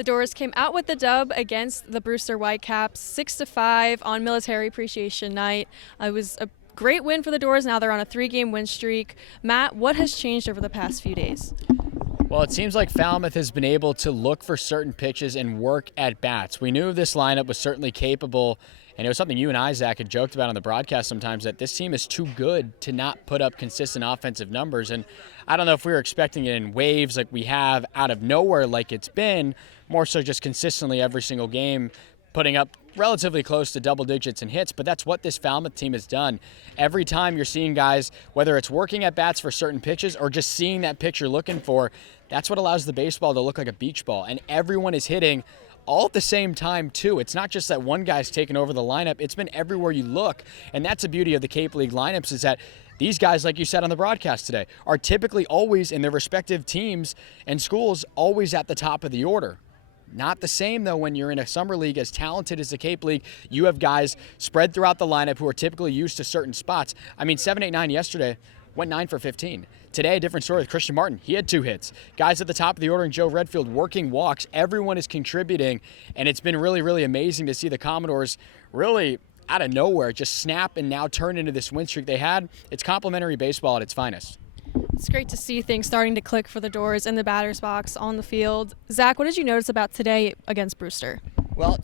The Dores came out with the dub against the Brewster Whitecaps, 6-5 on Military Appreciation Night. It was a great win for the Dores. Now they're on a 3-game win streak. Matt, what has changed over the past few days? Well, it seems like Falmouth has been able to look for certain pitches and work at bats. We knew this lineup was certainly capable, and it was something you and I, Zach, had joked about on the broadcast sometimes, that this team is too good to not put up consistent offensive numbers. And I don't know if we were expecting it in waves like we have out of nowhere like it's been, more so just consistently every single game, putting up relatively close to double digits in hits, but that's what this Falmouth team has done. Every time you're seeing guys, whether it's working at bats for certain pitches or just seeing that pitch you're looking for, that's what allows the baseball to look like a beach ball. And everyone is hitting all at the same time, too. It's not just that one guy's taken over the lineup. It's been everywhere you look. And that's the beauty of the Cape League lineups, is that these guys, like you said on the broadcast today, are typically always in their respective teams and schools, always at the top of the order. Not the same, though, when you're in a summer league as talented as the Cape League. You have guys spread throughout the lineup who are typically used to certain spots. I mean, 7-8-9 yesterday went 9 for 15. Today, a different story with Christian Martin. He had 2 hits. Guys at the top of the order and Joe Redfield working walks. Everyone is contributing, and it's been really, really amazing to see the Commodores really out of nowhere just snap and now turn into this win streak they had. It's complimentary baseball at its finest. It's great to see things starting to click for the Dores in the batter's box, on the field. Zach, what did you notice about today against Brewster? Well,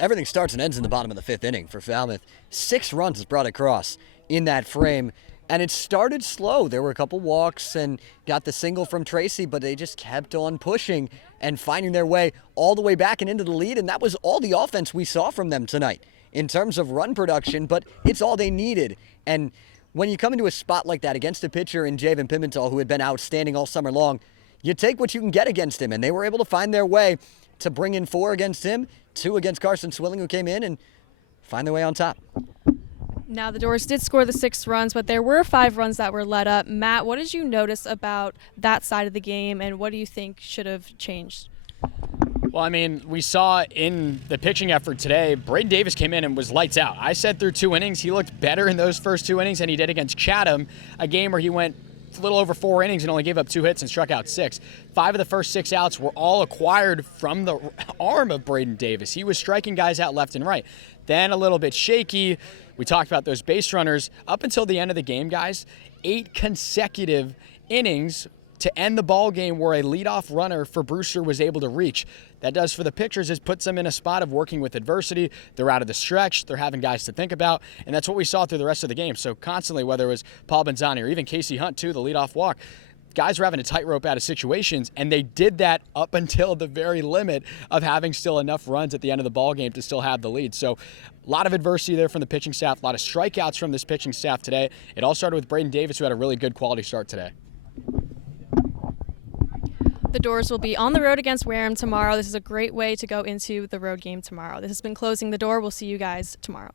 everything starts and ends in the bottom of the 5th inning for Falmouth. 6 runs is brought across in that frame, and it started slow. There were a couple walks and got the single from Tracy, but they just kept on pushing and finding their way all the way back and into the lead, and that was all the offense we saw from them tonight in terms of run production, but it's all they needed. And when you come into a spot like that against a pitcher in Javen Pimentel, who had been outstanding all summer long, you take what you can get against him, and they were able to find their way to bring in 4 against him, 2 against Carson Swilling, who came in, and find their way on top. Now, the Dores did score the 6 runs, but there were 5 runs that were let up. Matt, what did you notice about that side of the game, and what do you think should have changed? Well, I mean, we saw in the pitching effort today, Braden Davis came in and was lights out. I said through 2 innings, he looked better in those first 2 innings than he did against Chatham, a game where he went a little over 4 innings and only gave up 2 hits and struck out 6. 5 of the first 6 outs were all acquired from the arm of Braden Davis. He was striking guys out left and right. Then a little bit shaky. We talked about those base runners. Up until the end of the game, guys, 8 consecutive innings to end the ball game where a leadoff runner for Brewster was able to reach. That does for the pitchers is puts them in a spot of working with adversity. They're out of the stretch. They're having guys to think about, and that's what we saw through the rest of the game. So constantly, whether it was Paul Benzani or even Casey Hunt, too, the leadoff walk, guys were having a tightrope out of situations, and they did that up until the very limit of having still enough runs at the end of the ball game to still have the lead. So a lot of adversity there from the pitching staff, a lot of strikeouts from this pitching staff today. It all started with Braden Davis, who had a really good quality start today. The Dores will be on the road against Wareham tomorrow. This is a great way to go into the road game tomorrow. This has been Closing the Door. We'll see you guys tomorrow.